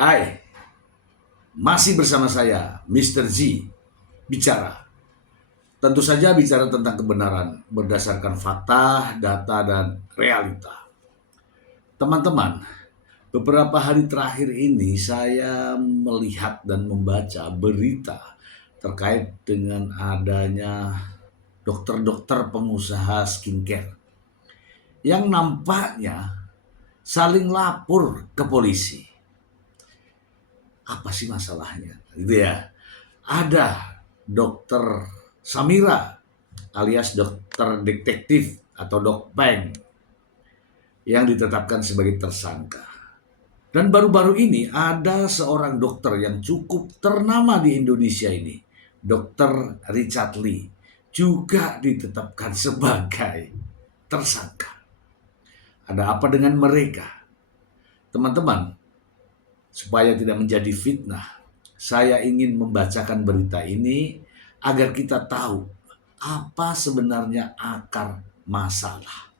Hai, masih bersama saya, Mr. Z, bicara. Tentu saja bicara tentang kebenaran berdasarkan fakta, data, dan realita. Teman-teman, beberapa hari terakhir ini saya melihat dan membaca berita terkait dengan adanya dokter-dokter pengusaha skincare yang nampaknya saling lapor ke polisi. Apa sih masalahnya? Gitu ya. Ada dokter Samira alias dokter detektif atau dokpeng yang ditetapkan sebagai tersangka. Dan baru-baru ini ada seorang dokter yang cukup ternama di Indonesia ini, Dokter Richard Lee, juga ditetapkan sebagai tersangka. Ada apa dengan mereka? Teman-teman, supaya tidak menjadi fitnah, saya ingin membacakan berita ini agar kita tahu apa sebenarnya akar masalah.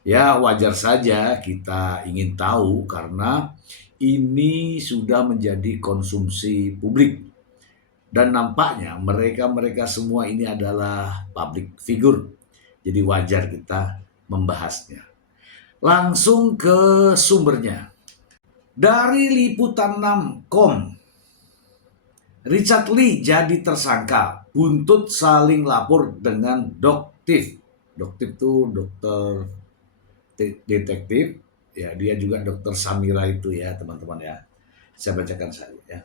Ya, wajar saja kita ingin tahu karena ini sudah menjadi konsumsi publik. Dan nampaknya mereka semua ini adalah public figure. Jadi wajar kita membahasnya. Langsung ke sumbernya. Dari liputan6.com, Richard Lee jadi tersangka, buntut saling lapor dengan Doktif. Doktif itu dokter detektif, ya dia juga dokter Samira itu ya teman-teman ya. Saya bacakan saja ya.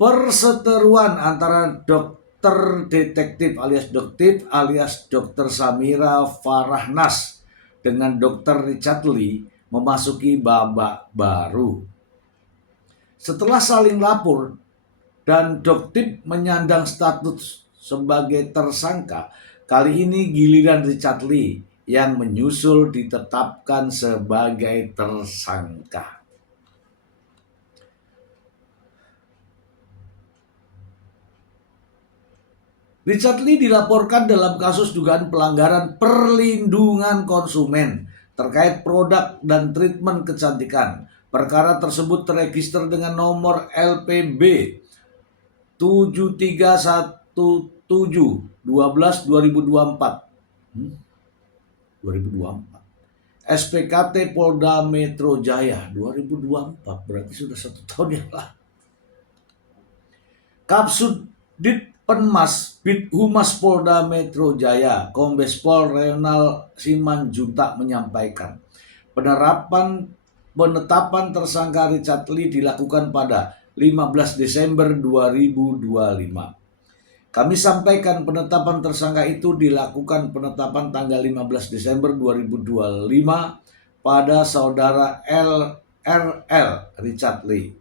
Perseteruan antara dokter detektif alias Doktif alias dokter Samira Farahnas dengan dokter Richard Lee memasuki babak baru. Setelah saling lapor dan Doktif menyandang status sebagai tersangka, kali ini giliran Richard Lee yang menyusul ditetapkan sebagai tersangka. Richard Lee dilaporkan dalam kasus dugaan pelanggaran perlindungan konsumen terkait produk dan treatment kecantikan. Perkara tersebut terregister dengan nomor LPB 7317/12/2024. 2024. SPKT Polda Metro Jaya 2024, berarti sudah 1 tahun yang lalu. Kapsudit Penmas Bid Humas Polda Metro Jaya, Kombes Pol Renal Simanjuntak menyampaikan, penetapan tersangka Richard Lee dilakukan pada 15 Desember 2025. Kami sampaikan penetapan tersangka itu dilakukan penetapan tanggal 15 Desember 2025 pada saudara LRL Richard Lee.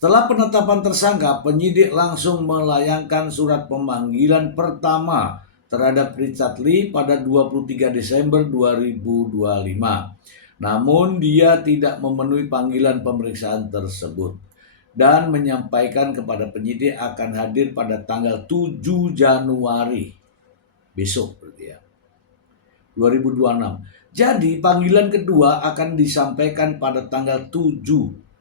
Setelah penetapan tersangka, penyidik langsung melayangkan surat pemanggilan pertama terhadap Richard Lee pada 23 Desember 2025. Namun dia tidak memenuhi panggilan pemeriksaan tersebut dan menyampaikan kepada penyidik akan hadir pada tanggal 7 Januari besok berarti ya 2026. Jadi panggilan kedua akan disampaikan pada tanggal 7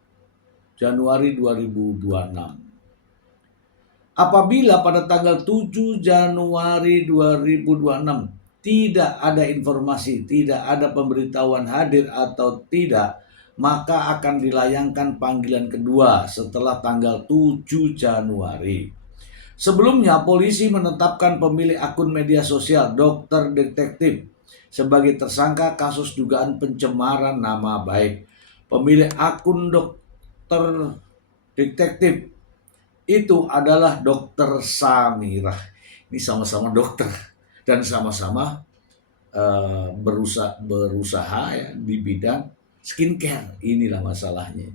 Januari 2026. Apabila pada tanggal 7 Januari 2026 tidak ada informasi, tidak ada pemberitahuan hadir atau tidak, maka akan dilayangkan panggilan kedua setelah tanggal 7 Januari. Sebelumnya, polisi menetapkan pemilik akun media sosial Dokter Detektif sebagai tersangka kasus dugaan pencemaran nama baik. Pemilik akun Dokter Detektif itu adalah Dokter Samira. Ini sama-sama dokter dan sama-sama berusaha ya, di bidang skincare. Inilah masalahnya.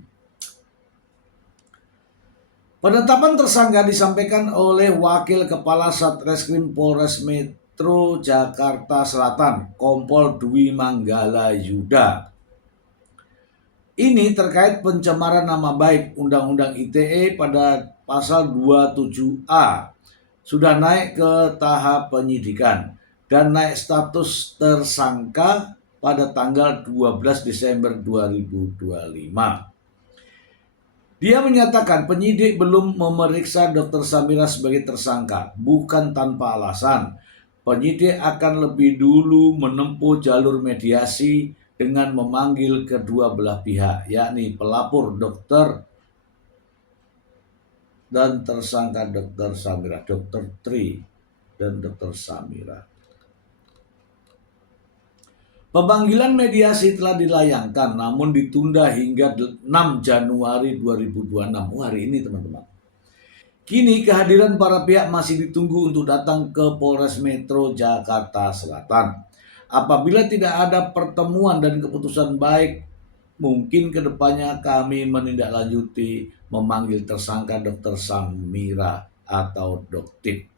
Penetapan tersangka disampaikan oleh Wakil Kepala Satreskrim Polres Metro Jakarta Selatan, Kompol Dwi Manggala Yuda. Ini terkait pencemaran nama baik Undang-Undang ITE pada pasal 27A. Sudah naik ke tahap penyidikan dan naik status tersangka pada tanggal 12 Desember 2025. Dia menyatakan penyidik belum memeriksa Dr. Samira sebagai tersangka, bukan tanpa alasan. Penyidik akan lebih dulu menempuh jalur mediasi dengan memanggil kedua belah pihak, yakni pelapor dokter dan tersangka Dr. Samira, Dr. Tri dan Dr. Samira. Pemanggilan mediasi telah dilayangkan namun ditunda hingga 6 Januari 2026. Hari ini teman-teman. Kini kehadiran para pihak masih ditunggu untuk datang ke Polres Metro Jakarta Selatan. Apabila tidak ada pertemuan dan keputusan baik, mungkin kedepannya kami menindaklanjuti memanggil tersangka Dr. Samira atau Doktif.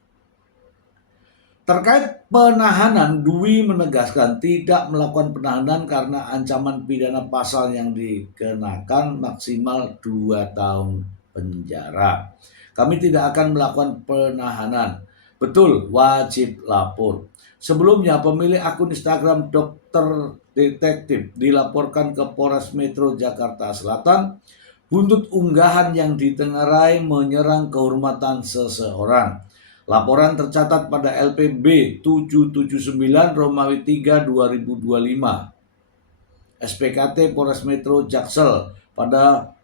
Terkait penahanan, Dwi menegaskan tidak melakukan penahanan karena ancaman pidana pasal yang dikenakan maksimal 2 tahun penjara. Kami tidak akan melakukan penahanan. Betul, wajib lapor. Sebelumnya pemilik akun Instagram Dokter Detektif dilaporkan ke Polres Metro Jakarta Selatan buntut unggahan yang ditengarai menyerang kehormatan seseorang. Laporan tercatat pada LPB 779 Romawi 3 2025. SPKT Polres Metro Jaksel pada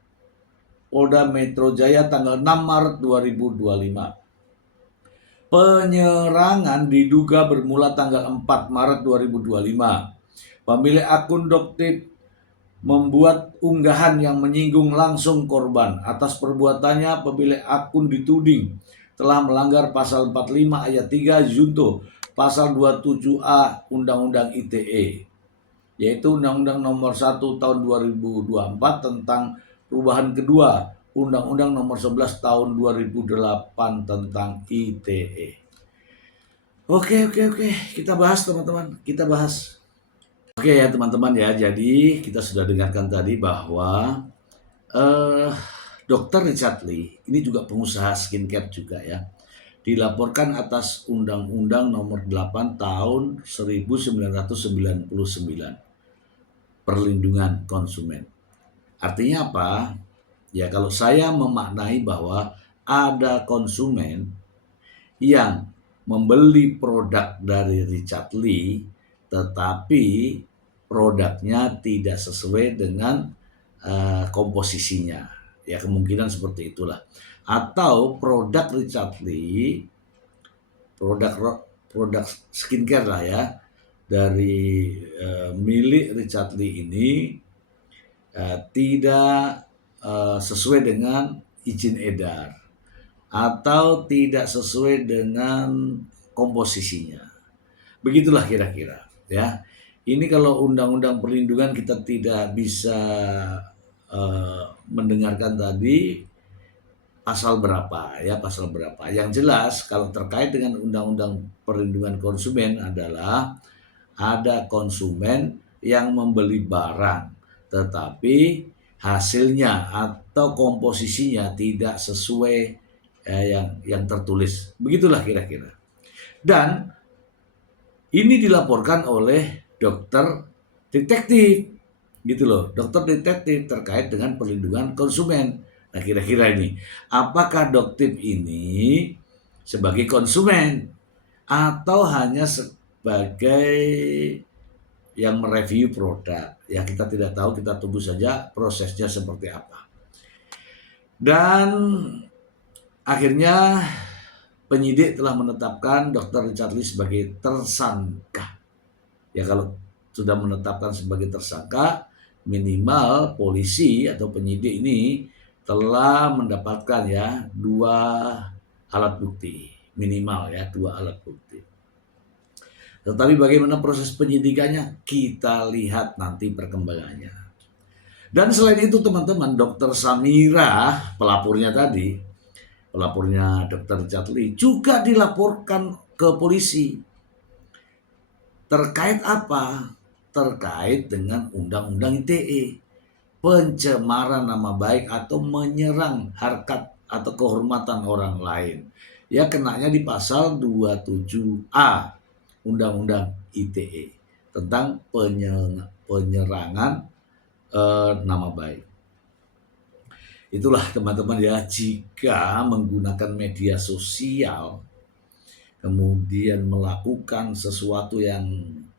Polda Metro Jaya tanggal 6 Maret 2025. Penyerangan diduga bermula tanggal 4 Maret 2025. Pemilik akun Doktif membuat unggahan yang menyinggung langsung korban. Atas perbuatannya, pemilik akun dituding telah melanggar pasal 45 ayat 3 junto pasal 27A Undang-Undang ITE, yaitu Undang-Undang Nomor 1 Tahun 2024 tentang perubahan kedua Undang-Undang Nomor 11 Tahun 2008 tentang ITE. Oke, kita bahas teman-teman, kita bahas. Oke ya teman-teman ya, jadi kita sudah dengarkan tadi bahwa Dr. Richard Lee ini juga pengusaha skincare juga ya, dilaporkan atas Undang-Undang Nomor 8 Tahun 1999 Perlindungan Konsumen. Artinya apa? Ya kalau saya memaknai bahwa ada konsumen yang membeli produk dari Richard Lee tetapi produknya tidak sesuai dengan komposisinya, ya kemungkinan seperti itulah. Atau produk Richard Lee, produk skincare lah ya, dari milik Richard Lee ini tidak sesuai dengan izin edar atau tidak sesuai dengan komposisinya. Begitulah kira-kira ya. Ini kalau undang-undang perlindungan kita tidak bisa mendengarkan tadi pasal berapa ya, pasal berapa. Yang jelas kalau terkait dengan undang-undang perlindungan konsumen adalah ada konsumen yang membeli barang tetapi hasilnya atau komposisinya tidak sesuai yang tertulis. Begitulah kira-kira. Dan ini dilaporkan oleh dokter detektif, gitu loh, dokter detektif terkait dengan perlindungan konsumen. Nah kira-kira ini, apakah dokter ini sebagai konsumen atau hanya sebagai yang mereview produk? Ya kita tidak tahu, kita tunggu saja prosesnya seperti apa. Dan akhirnya penyidik telah menetapkan Dr. Richard Lee sebagai tersangka. Ya kalau sudah menetapkan sebagai tersangka, minimal polisi atau penyidik ini telah mendapatkan ya 2 alat bukti. Minimal ya 2 alat bukti. Tetapi bagaimana proses penyidikannya? Kita lihat nanti perkembangannya. Dan selain itu teman-teman, Dr. Samira, pelapornya tadi, pelapornya Dr. Richard Lee juga dilaporkan ke polisi. Terkait apa? Terkait dengan Undang-Undang ITE, pencemaran nama baik atau menyerang harkat atau kehormatan orang lain. Ya kenanya di pasal 27A Undang-Undang ITE tentang penyerangan nama baik. Itulah teman-teman ya, jika menggunakan media sosial kemudian melakukan sesuatu yang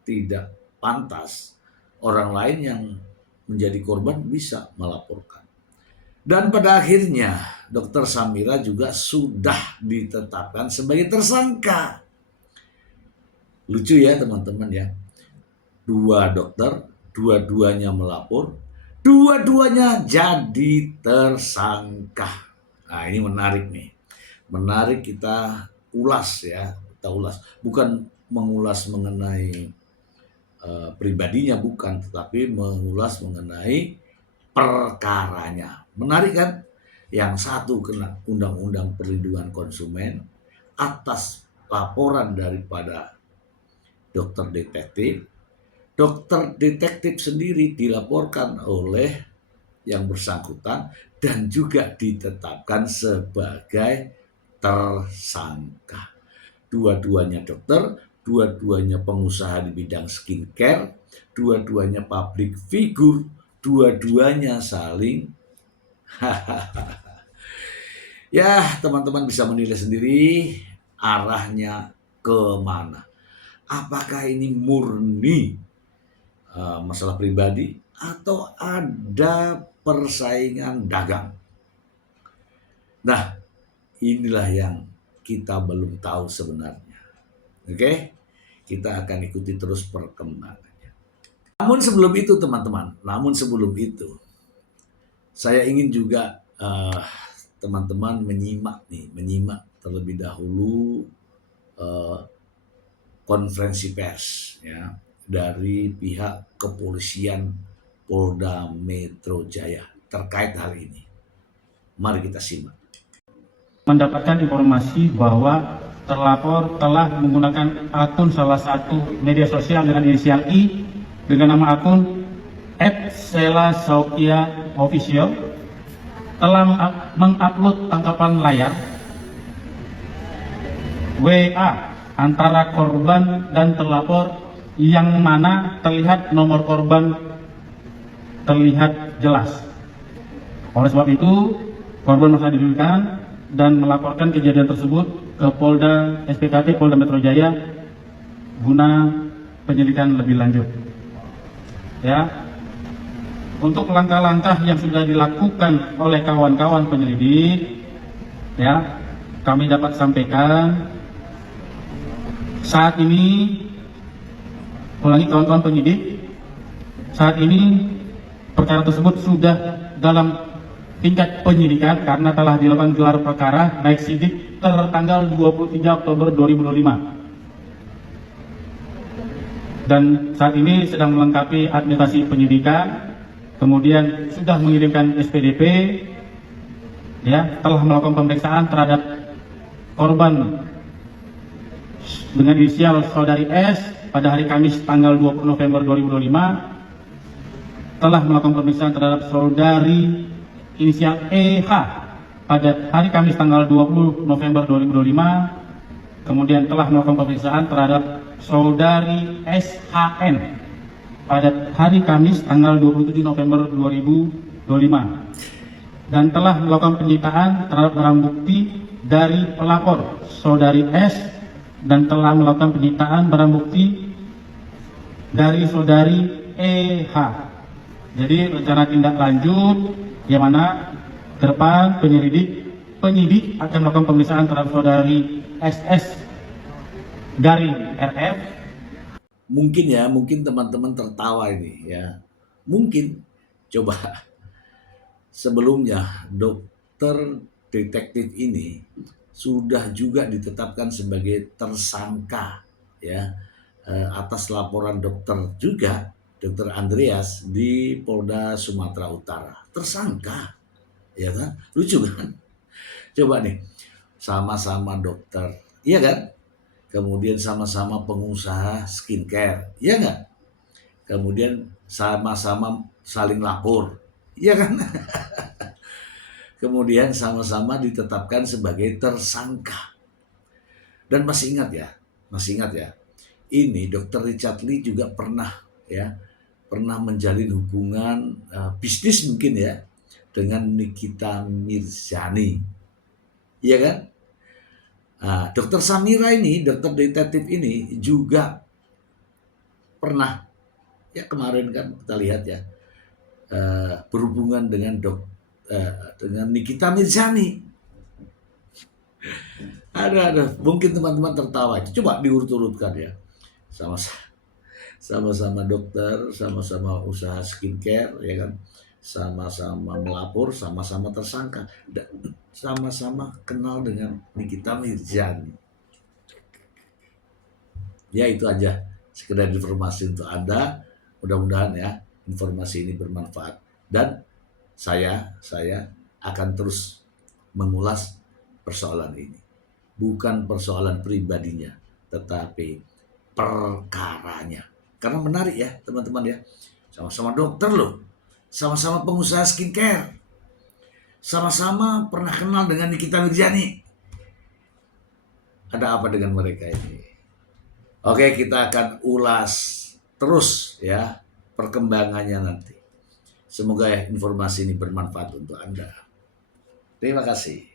tidak pantas, orang lain yang menjadi korban bisa melaporkan. Dan pada akhirnya Dokter Samira juga sudah ditetapkan sebagai tersangka. Lucu ya teman-teman ya. Dua dokter, dua-duanya melapor, dua-duanya jadi tersangka. Nah, ini menarik nih. Menarik kita ulas ya. Kita ulas. Bukan mengulas mengenai pribadinya, bukan. Tetapi mengulas mengenai perkaranya. Menarik kan? Yang satu kena Undang-Undang Perlindungan Konsumen atas laporan daripada dokter detektif. Dokter detektif sendiri dilaporkan oleh yang bersangkutan dan juga ditetapkan sebagai tersangka. Dua-duanya dokter, dua-duanya pengusaha di bidang skincare, dua-duanya public figure, dua-duanya saling ya teman-teman bisa menilai sendiri arahnya kemana. Apakah ini murni masalah pribadi atau ada persaingan dagang? Nah, inilah yang kita belum tahu sebenarnya. Oke? Kita akan ikuti terus perkembangannya. Namun sebelum itu teman-teman, saya ingin juga teman-teman menyimak terlebih dahulu konferensi pers ya dari pihak kepolisian Polda Metro Jaya terkait hal ini. Mari kita simak. Mendapatkan informasi bahwa terlapor telah menggunakan akun salah satu media sosial dengan inisial I dengan nama akun @sela_saukia_official telah mengupload tangkapan layar WA antara korban dan terlapor yang mana terlihat nomor korban terlihat jelas. Oleh sebab itu, korban merasa dirugikan dan melaporkan kejadian tersebut ke Polda SPKT Polda Metro Jaya guna penyelidikan lebih lanjut. Ya, untuk langkah-langkah yang sudah dilakukan oleh kawan-kawan penyelidik, ya, kami dapat sampaikan saat ini, ulangi kawan-kawan penyidik, saat ini perkara tersebut sudah dalam tingkat penyidikan karena telah dilakukan gelar perkara naik sidik tertanggal 23 Oktober 2025. Dan saat ini sedang melengkapi administrasi penyidikan, kemudian sudah mengirimkan SPDP, ya, telah melakukan pemeriksaan terhadap korban dengan inisial saudari S pada hari Kamis tanggal 20 November 2025, telah melakukan pemeriksaan terhadap saudari inisial EH pada hari Kamis tanggal 20 November 2025, kemudian telah melakukan pemeriksaan terhadap saudari SHN pada hari Kamis tanggal 27 November 2025, dan telah melakukan penyitaan terhadap barang bukti dari pelapor saudari S dan telah melakukan penyitaan barang bukti dari saudari EH. Jadi rencana tindak lanjut yang mana ke depan penyidik akan melakukan pemeriksaan terhadap saudari SS dari RF. Mungkin teman-teman tertawa ini ya. Mungkin coba sebelumnya dokter detektif ini sudah juga ditetapkan sebagai tersangka ya atas laporan dokter juga, Dokter Andreas di Polda Sumatera Utara. Tersangka, ya kan? Lucu kan? Coba nih, sama-sama dokter, iya kan? Kemudian sama-sama pengusaha skincare, iya nggak? Kemudian sama-sama saling lapor, iya kan? Kemudian sama-sama ditetapkan sebagai tersangka. Dan masih ingat ya, ini Dr. Richard Lee juga pernah menjalin hubungan bisnis mungkin ya dengan Nikita Mirzani. Iya kan? Nah, Dokter Samira ini, dokter detektif ini juga pernah, ya kemarin kan kita lihat ya, berhubungan dengan dengan Nikita Mirzani. Ada, mungkin teman-teman tertawa. Coba diurut-urutkan ya. Sama-sama dokter, sama-sama usaha skincare, ya kan? Sama-sama melapor, sama-sama tersangka, dan sama-sama kenal dengan Nikita Mirzani. Ya itu aja, sekedar informasi untuk Anda. Mudah-mudahan ya informasi ini bermanfaat, dan saya akan terus mengulas persoalan ini. Bukan persoalan pribadinya, tetapi perkaranya. Karena menarik ya teman-teman ya. Sama-sama dokter loh, sama-sama pengusaha skincare, sama-sama pernah kenal dengan Nikita Mirzani. Ada apa dengan mereka ini? Oke, kita akan ulas terus ya perkembangannya nanti. Semoga informasi ini bermanfaat untuk Anda. Terima kasih.